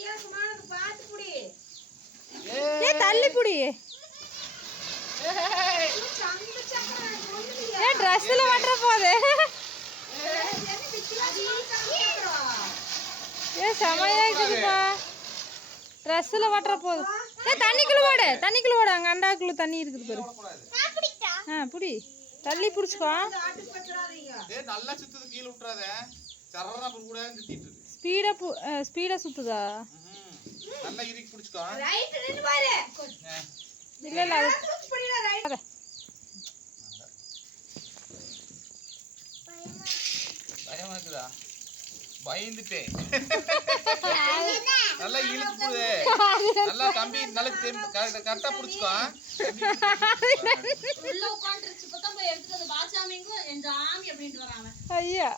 வித்தியாசமானது பாத்து புடி. தள்ளி புடி. ட்ரெஸ்ல வட்டற போதே. சமையா இருக்குதுப்பா. ட்ரெஸ்ல வட்டற போது. தண்ணிக்குள்ள ஓடு அங்க அண்டாக்குள்ள தண்ணி இருக்குது பாரு. புடி. தள்ளி புடிச்சுக்கோ. நல்லா சுத்துது கீழ விட்டுறாத. சரறா கூட சுத்திட்டு இருக்கு. ஸ்பீடா சுத்துதா? நல்லா இறுக்கி புடிச்சுக்கோ. ரைட் நின்னு பாரு. இல்ல புடிடா ரைட். பயமா இருக்குதா? பயந்துட்டே. நல்லா இழுத்து போடு. நல்லா கம்பி நல்லா கரெக்ட்டா புடிச்சுக்கோ. உள்ள உட்கார்ந்திருச்சு பக்கம் போய் எடுத்து அந்த பாச்சாமிங்க என் ஜாமி அப்படினு வராங்க. ஐயா.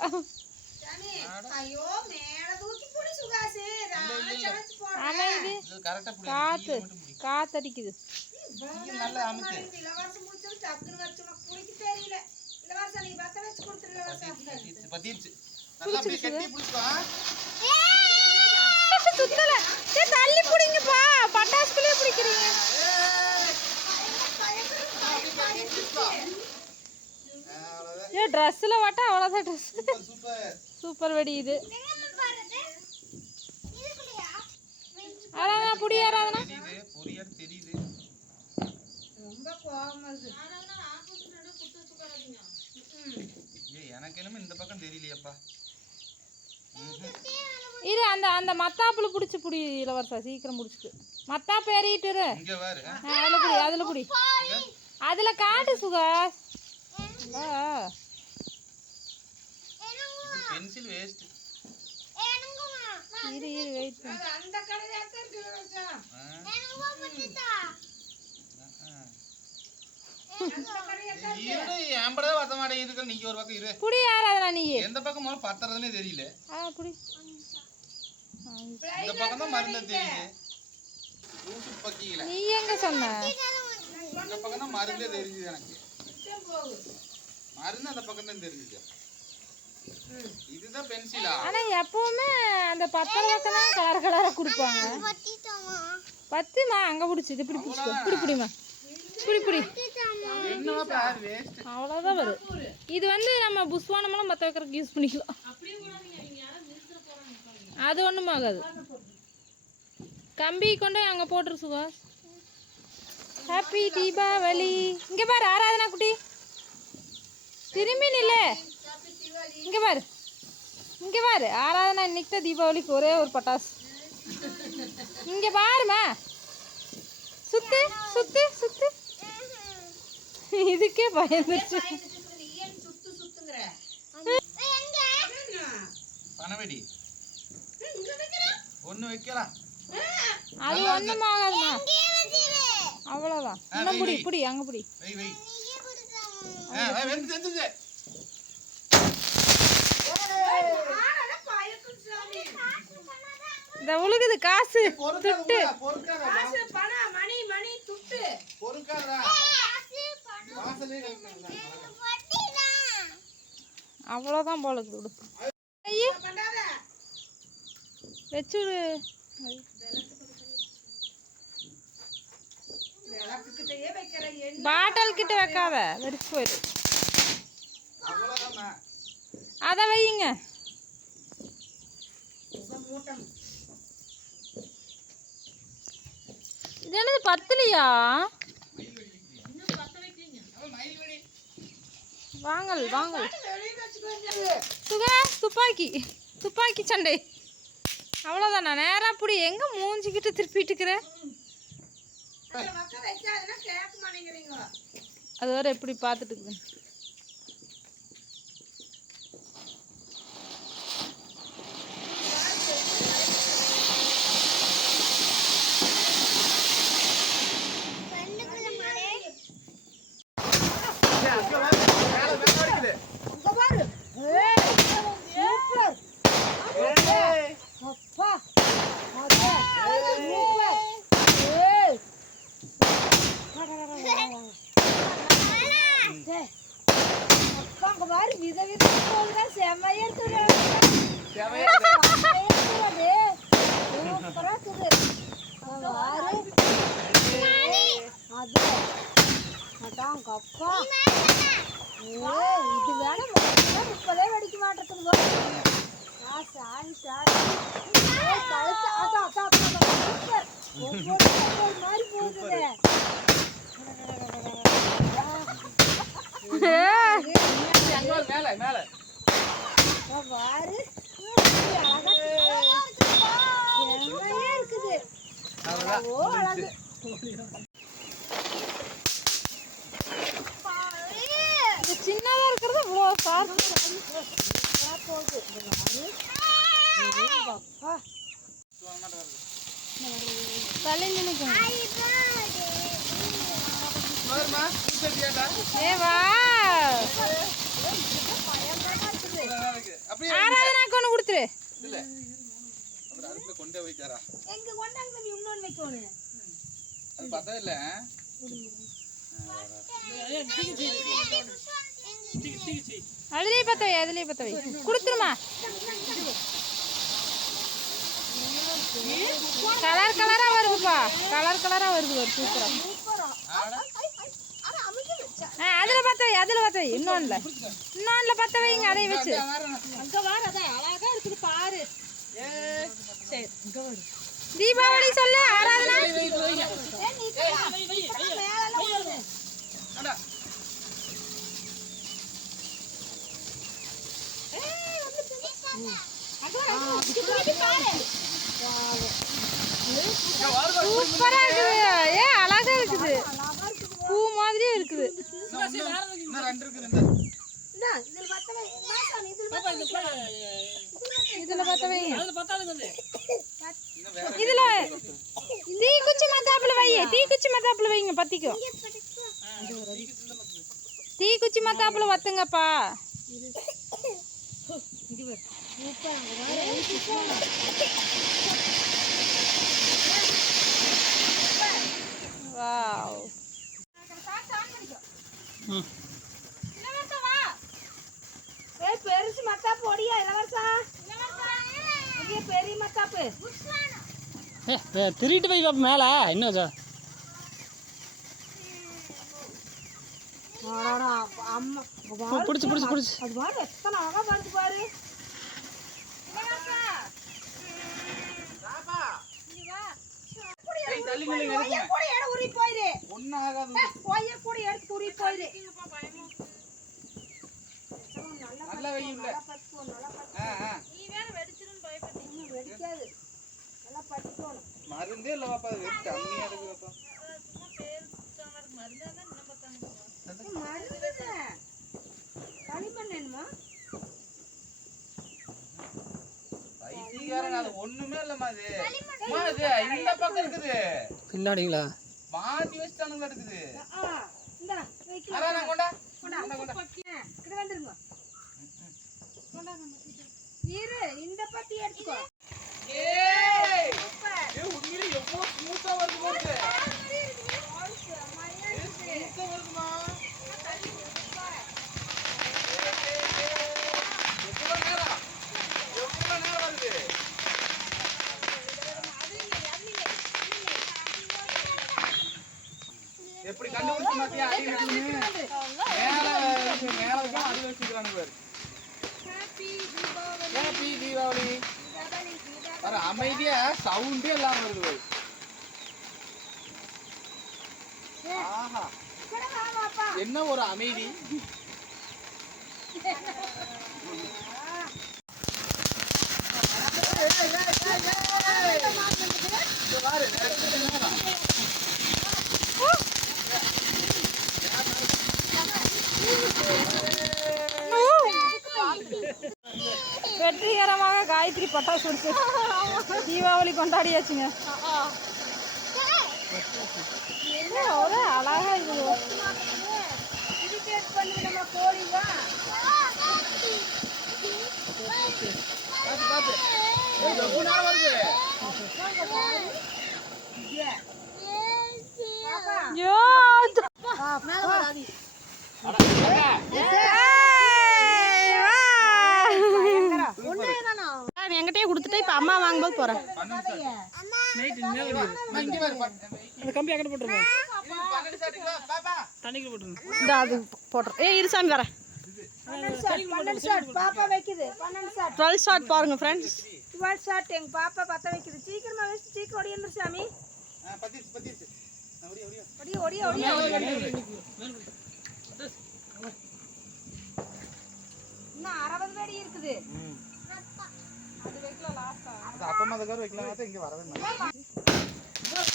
சாமி ஐயோ மேல தூக்கி புடி சுகாசே. ராச்சலச்சு போடு. அமைதி. கரெக்ட்டா புடி. காத்தடிக்குது. நல்லா அமுத்து. இளவரச முடிச்சு டக்குனு வச்சு புடிக்க தெரியல. இளவரச நீ பத்த வச்சு கொடுத்துரு இளவரச. பத்திருச்சு. நல்லா அப்படியே கட்டி புடிச்சுக்கோ. சுத்தல. தள்ளி புடிங்கப்பா. பட்டாசுக்குள்ளே புடிக்கிறீங்க. ட்ரெஸ்ல வட்டா அவ்வளவுதான் ட்ரெஸ். சூப்பர் வெடி இது. ஆராதனா புடி ஆராதனா. பொரியர் தெரியுது. ரொம்ப கோவமா இருக்கு. ஆராதனா ஆப்போசிட் நடு குத்து வச்சு உட்காராதீங்க. எனக்கு என்னமோ இந்த பக்கம் தெரியலையேப்பா. இரு அந்த மத்தாப்புல புடிச்சு புடி இளவரசா சீக்கிரம் புடிச்சுக்கு. மத்தாப்பு ஏறிட்டு இரு. இங்க பாரு. அதுல புடி. அதுல காட்டு சுகாஸ். Pencil waste. இரு வெயிட் பண்ணு. அந்த கடையில இருக்கு இளவரசா. இரு ஏம்படா வத்த மாட்டே இருக்கு. நீங்க ஒரு பக்கம் இரு. புடி ஆராதனா நீ. எந்த பக்கம் முதல்ல பத்தறதுனே தெரியல. புடி. இந்த பக்கம் தான் மருந்து தெரியுது. ஊசு பக்கில. நீ எங்க சொன்ன? இந்த பக்கம் தான் மருந்தே தெரியுது எனக்கு. மருந்து அந்த பக்கம் தான் தெரியுது. இதுதான் பென்சிலா? ஆனா எப்பவுமே அந்த பத்தற பக்கம் தான் கலர் கலரா கொடுப்பாங்க. பத்திமா அங்க புடிச்சு இப்படி புடிச்சுக்கோ. புடிமா. புடி. என்னவா பாரு வேஸ்ட். அவ்வளவுதான் வரும். இது நம்ம புஸ்வானமெல்லாம் மத்த வைக்கிறதுக்கு யூஸ் பண்ணிக்கலாம். அப்படியே கூட நீங்க யாரோ நிறுத்துற போறாங்க. அது ஒண்ணும் ஆகாது. கம்பி கொண்டு அங்க போட்டுரு சுகாஸ். ஹாப்பி தீபாவளி. இங்க பாரு ஆராதனா குட்டி. திரும்பி நில்லு. இங்க பாரு ஆராதனா இன்னைக்கு தான் தீபாவளிக்கு ஒரே ஒரு பட்டாசு. இங்க பாருமா. சுத்து. இதுக்கே பயந்துச்சு. பனவெடி ஒண்ணு வைக்கலாம். அது ஒண்ணும் ஆகாதுமா. அவ்வளவுதான். இன்னும் புடி அங்க புடி. வை. வெந்துச்சு. இந்த உழுகுது காசு துட்டு. காசு பணம் மணி துட்டு. பொறுக்காதடா. வாசலே கட்டல. அவ்வளவுதான் போல இருக்குது. வெச்சுடு. பாட்டில் கிட்ட வைக்காத வெடிச்சு போயிடு. அத வையுங்க. இது என்னது பத்தலையா? வாங்கல் சுகா. துப்பாக்கி சண்டை. அவ்வளோதான். நான் நேரா புடி. எங்க மூஞ்சிக்கிட்டு திருப்பிட்டு இருக்கிறேன். அது வேற எப்படி பார்த்துட்டு இருக்குது. அப்பா இது வேணா 30 வெடிக்க மாட்டேங்குது சாரி சாரி மாதிரி போகுது மேல மேல பாரு இருக்குது ஓ அழகு சின்னதா இருக்கிறது இவ்வளோ சார்பு போகுது தள்ளி நினைக்கணும். வருமா கேட்டா ஏ வா அப்படியே ஆராதனாக்கு ஒன்று கொடுத்துரு. இல்ல அப்புறம் அதுக்குள்ள கொண்டே வைக்காரா எங்க கொண்டாங்க நீ இன்னொன்னு வைக்கணும் அது பார்த்தா இல்ல அதுலயே பத்த வை, அதுலயே பத்த வை. கொடுத்துருமா. கலர் கலரா வருதுப்பா, கலர் கலரா வருது ஒரு சூப்பரா. அதுல பத்த வை, அதுல பத்த வை. இன்னொன்னுல பத்த வைங்க, அதை வச்சு. அங்க வார அத அழகா இருக்குது பாரு. சரி இங்க வரு. தீபாவளி சொல்லு ஆராதனா. ஏய் நீ மேல வருது. அடா ஏய் வந்து அங்க இது பாரு. சூப்பரா இருக்குது. ஏ அழகா இருக்குது, பூ மாதிரியே இருக்குது. இன்னும் ரெண்டு இருக்கு ரெண்டு இந்தா இதுல பத்த வை. மாசானி இதுல பத்த வை. இதுல பத்த வைங்க. இன்னும் வேற இதுல தீ குச்சி மத்தாப்புல வை, தீ குச்சி மத்தாப்புல வைங்க பத்திக்கும். தீ குச்சி மத்தாப்புல வத்துங்கப்பா. வாவ். ஏய் பெருசு மத்தாப்பு ஓடியா இளவரசா. இங்க பெரிய மத்தாப்பு. திருட்டு போய் பாப்ப மேல இன்னும் அம்மா பிடிச்சி பிடிச்சி பிடிச்சி அது பாரு எத்தனை அழகா வருது பாரு. இளவரசா ஏய் தள்ளி நில்லுங்க போய் கூட எட உரி போயிரு. ஒண்ணு ஆகாது போய் கூட எடுத்து உரி போயிரு. நல்ல வெயில்ல நீ வேற வெடிச்சிரும் பயப்பட்டீங்க. வெடிக்காது. நல்லா பட்டுக்கணும். மருந்தே இல்ல பாப்பா அது வெயிட் கம்மியா இருக்கு பாப்பா சும்மா பேர் சொன்னாரு மருந்தா தான் என்ன பார்த்தாங்க. மருந்துங்க. களிமண் என்னமா? பைத்தியக்காரன் அது ஒண்ணுமே இல்லம்மா அது அம்மா இது இந்த பக்கம் இருக்குது பின்னாடிங்களா மாட்டி வச்சிட்டானுங்க இருக்குது இந்தா வைக்கலாம். அரா நான் கொண்டா கிட்ட வந்துருங்க. இரு இந்த பத்தி எடுத்துக்கோ. ஏய் ஏய் உண்மையிலே எவ்வளவு ஸ்மூத்தா வருது பாரு ஸ்மூத்தா வருதுமா எவ்வளவு நேரம் வருது எப்படி கண்டுபிடிச்சு மாத்தியா அடி இருக்குன்னு மேல தான் அது வச்சுக்கிறானுங்க பாரு ஹேப்பி தீபாவளி பாரு அமைதியா சவுண்டே எல்லாம் வருது பாரு ஆஹா கூட வா பாப்பா. என்ன ஒரு அமைதி வெற்றிகரமாக காயத்ரி பட்டாசு வெடிச்சு தீபாவளி கொண்டாடியாச்சுங்க. ஒரே அழகா இருக்குது. இரிட்டேட் பண்ணி நம்ம கோழிங்க. பாத்து பாத்து எவ்வளவு நேரம் வருது ஐயோ மேல வராதி. என்கிட்டயே கொடுத்துட்டு இப்ப அம்மா வாங்கும்போது போறேன். கதையை. இங்க பாரு அந்த கம்பி அக்கட போட்டுருங்க. 12 ஷாட்டுங்களா பாப்பா தண்ணிக்குள்ள போட்டுருங்க. இந்த அது போடுறோம். இருசாமி வரேன். 12 ஷாட் பாப்பா வைக்குது. 12 ஷாட் 12 ஷாட் பாருங்க ஃப்ரெண்ட்ஸ். 12 ஷாட் எங்க பாப்பா பத்த வைக்குது. சீக்கிரமா வச்சு சீக்கிரம் ஓடி வந்துரு சாமி. பத்திருச்சு ஓடி இன்னும் 60 வெடி இருக்குது. அது வைக்கலாம் லாஸ்டா. அது அப்பமா அதுக்கார வைக்கலாம் அது இங்க வரவே மாட்டேங்குது.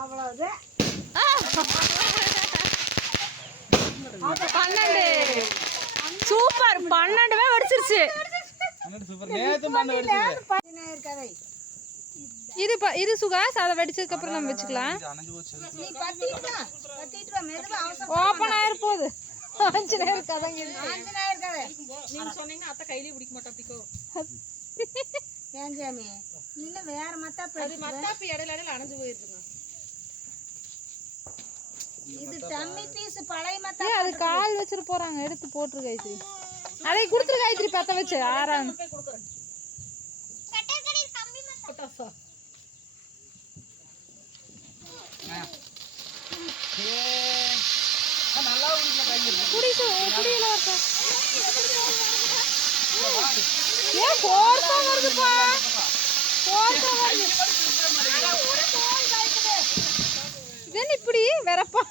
அவ்வளவுதான். 12 சூப்பர் 12 வெடிச்சிருச்சு. சூப்பர் நேத்து பண்ண வெடிச்சது. பதினேழு கதை. இது சுகாஸ் அதை வெடிச்சதுக்கு அப்புறம் நம்ம வச்சுக்கலாம். அனஞ்சு போச்சு. நீ பத்திட்டு வா மெதுவா அவசரம். ஓபன் ஆயிர போகுது. ஆஞ்சநேயர் கதைங்க. ஆஞ்சநேயர் கதை. நீங்க சொன்னீங்கன்னா அத்தை கையிலே பிடிக்க மாட்டாப்பிக்கோ. ஏன் சாமி நின்னு வேற மத்தாப்பு அது மத்தாப்பு இடையில அணைஞ்சு போயிருதுங்க. இது டம்மி பீஸ் பழைய ஏய், மத்தாப்பு. அது கால் வச்சிட்டு போறாங்க. எடுத்து போட்டுரு காயத்ரி. அதை குடுத்துரு காயத்ரி பத்த வச்சு ஆறாம். போய் கொடுக்குறேன். பட்டாசா நல்லா உள்ள கையில குடியில வரட்டும். ஏன் போர்த்தா வருதுப்பா. போர்த்தா வருது. இதென்ன இப்படி வெறப்பா.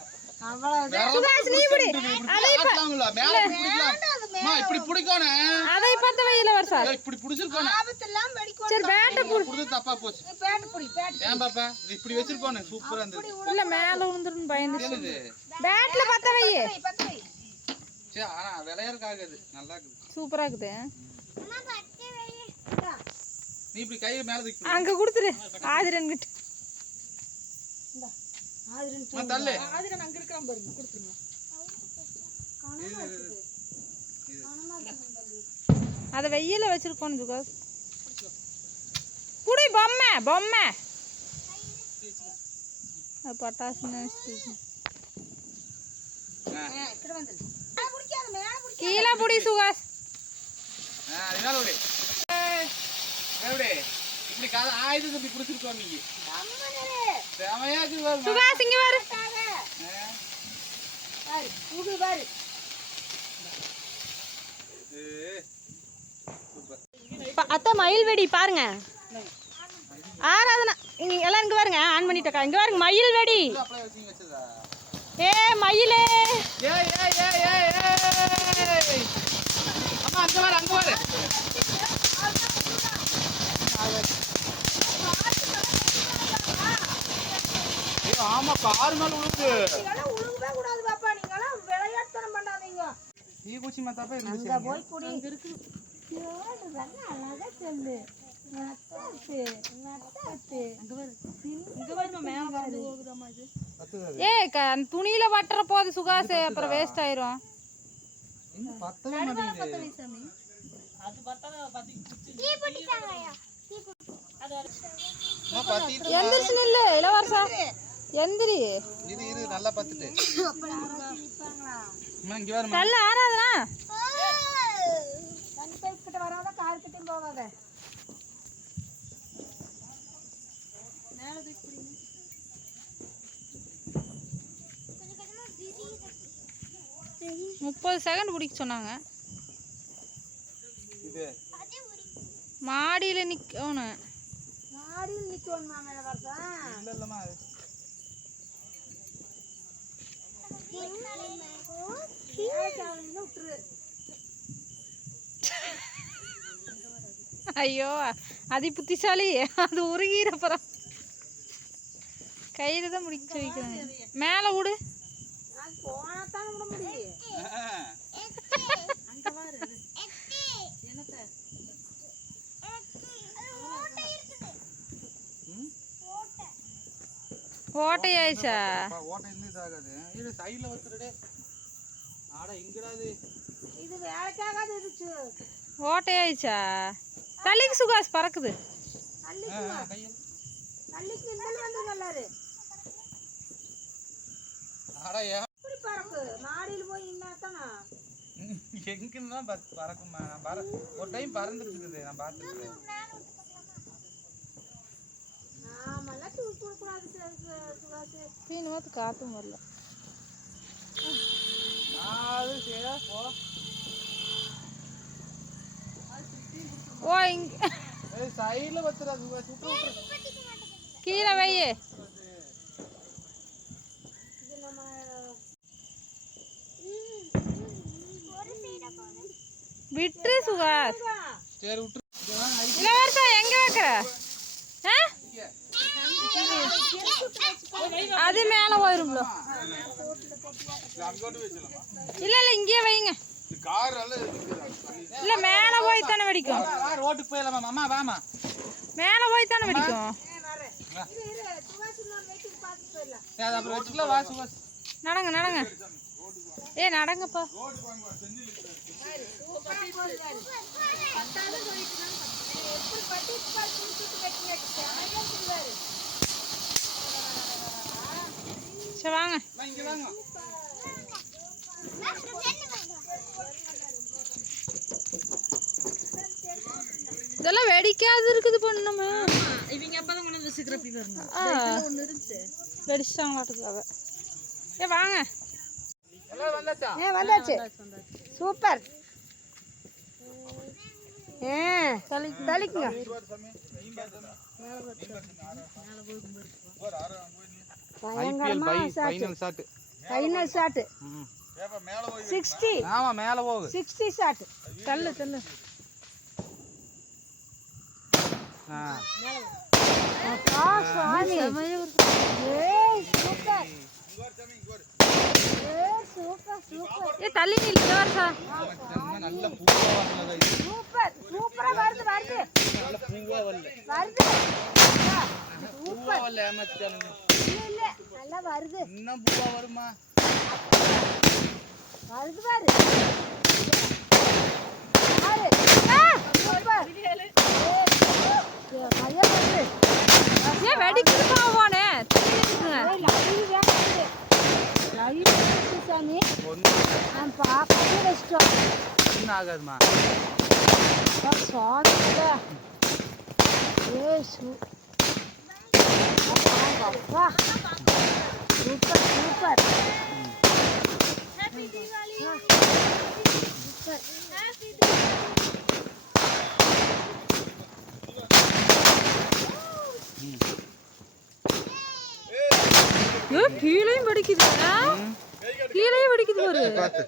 அவ்வளவுதான். சுகாஸ் நீ இப்படி. அதை ஆட்லாம்ல மேல பிடிக்கலாம். அம்மா இப்படி பிடிக்கணும். அதை பத்த வையில வர சார். இப்படி பிடிச்சிருக்கணும். ஆபத்தெல்லாம் வெடிக்கும். சரி பேட்ட புடி. புடிச்சது தப்பா போச்சு. பேட் புடி பேட். ஏன் பாப்பா இது இப்படி வச்சிருக்கோனே சூப்பரா இருந்தது. இல்ல மேல விழுந்துருன்னு பயந்து. என்னது பேட்ல பத்த வை. பத்து வை. சே ஆனா விளையாடுறதுக்கு ஆகுது நல்லா இருக்குது. சூப்பரா இருக்குது. நீ இப்படி கையை மேல தூக்கி அங்க குடுத்துரு. ஆதிரன் கிட்ட. தள்ளு. ஆதிரன் அங்க இருக்கிறான் பாருங்க கொடுத்துருங்க. அத வெயில வச்சிருக்கோம் சுகாஸ். புடி பொம்மை பொம்மை. அது பட்டாசு நினைச்சிட்டு. இப்படி வந்து. மேல புடிக்காத மேல புடி. கீழே புடி சுகாஸ். இதனால விடு. விடு. இப்படி கால ஆயுதத்தை இப்படி பிடிச்சிருக்கோம் நீங்க. செமையா இருக்கு பாரு. சுகாஸ் இங்க வரு. பாரு உடு பாரு. அத்தை மயில் வெடி பாருங்க. ஆராதனா நீங்க எல்லாம் இங்க பாருங்க. ஆன் பண்ணிட்டக்கா. இங்க பாருங்க மயில் வெடி. அப்ளை வச்சிங்க வச்சதா. ஏ மயிலே. ஏய் அம்மா அங்க வர. ஏய் ஆமா கார் மேல உழுது. நீங்கலாம் உழுகவே கூடாது பாப்பா. நீங்கலாம் விளையாட்டுத்தனம் பண்ணாதீங்க. நீ குச்சி மத்தாப்ப அங்க இருந்துச்சு. போய் குடி. அங்க இருக்கு. ஏடுதாங்க அழகா சொல்லு. மத்தாப்பு. இங்க பாருங்க மேல வந்து போகுதாமா இது. அந்த துணியில வட்டற போது சுகாஸ் அப்புறம் வேஸ்ட் ஆயிரும். இன்னும் பத்தவே மாட்டேங்குது. சாமி அது பத்தாத பத்தி அம்மா பத்திட்டு எந்திரிச்சு நில்லு இளவரசா. எந்திரி. இது நல்லா பத்திட்டு. அம்மா இங்க வரமா. நல்ல ஆராதனா. தண்ணி பைப் கிட்ட வராத கார் கிட்டயும் போகாத. மேல தூக்கி பிடிங்க. 30 செகண்ட் பிடிக்க சொன்னாங்க. இது மாடியில நிக்கணும். மாடியில் நிக்கணும் மாமே வரதா. இல்லம்மா. விட்டுரு. ஐயோ அது புத்திசாலி. அது உருகிறப்பறம் கையில தான் முடிக்க வைக்கிறாங்க. மேல விடு. அது போனாதான் விட முடியும். அங்க பாரு என்னத்த ஓட்டையாயிடுச்சா? ஓட்டை இன்னும் இதாகாது. இது சைடில் வச்சுருடே. ஆடா இங்கடாது. இது வேலைக்காகாது இருந்துச்சு. ஓட்டையாயிடுச்சா? தள்ளிக்கு சுகாஸ் பறக்குது. கையில் தள்ளிக்கு இருந்தாலும் வந்து நல்லாரு. ஆடா எப்படி பறக்கு? மாடியில் போய் இன்னாத்தானா? எங்குன்னு தான் பறக்குமா? நான் ஒரு டைம் பறந்துருக்குது, நான் பார்த்துருக்கேன். நாமெல்லாம் தூக்கி கொடுக்கூடாது சுகாசு. சீனு காற்றும் வரல. ஓ இங்க சைடில் வச்சுடாது, சுற்று கீழே வை. விட்டு சுகாஸ். சரி விட்டு. இளவரசா எங்க வைக்கிற? அது மேல போயிருங்களோ? இல்ல இல்ல இங்கேயே வைங்க. இல்ல மேல போய் தானே வெடிக்கும். ரோட்டுக்கு போயிடலாமா? அம்மா வாமா, மேல போய் தானே வெடிக்கும். அப்புறம் வச்சுக்கலாம். வா சுபாஷ், நடங்க நடங்க. நடங்கப்பா. சரி வாங்க. இங்க வாங்க. இதெல்லாம் வெடிக்காது இருக்குது பொண்ணுமா. இவங்க அப்பதான் கொண்டு வந்து சிக்கிறப்பி வருங்க. ஒண்ணு இருந்துச்சு வெடிச்சிட்டாங்களாட்டுக்காக. வாங்க. எல்லாம் வந்தாச்சா? வந்தாச்சு. சூப்பர். தலிக்குங்க. பயங்கரமா ஷாட். Final shot. 60. ஆமா மேல போகு. 60 ஷாட். தள்ளு தள்ளு. சாமி. ஏய் சூப்பர். Super super. தள்ளி நில்லு இளவரசா. நல்ல பூவா வரல. சூப்பர் சூப்பரா வருது வருது. நல்ல பூவா வரல. வருது. பூவா வரல ஏமாத்திட்டானுங்க. இல்ல நல்லா வருது. இன்னும் பூவா வருமா? வருது பாரு. பாரு. சூப்பர். மயா வருது. வெடிக்குது பாவோனே. தள்ளிக்குங்க. லைவ் வேணுது. லைவ் சாமி. நான் பாக்கவே வெஸ்டோம். என்ன ஆகாதுமா? சாப்பிட்டா. ஏசு. அப்பா. Super super. Happy Deepavali. Super. Happy கீழே வெடிக்குது. கீழே வெடிக்குது பாரு.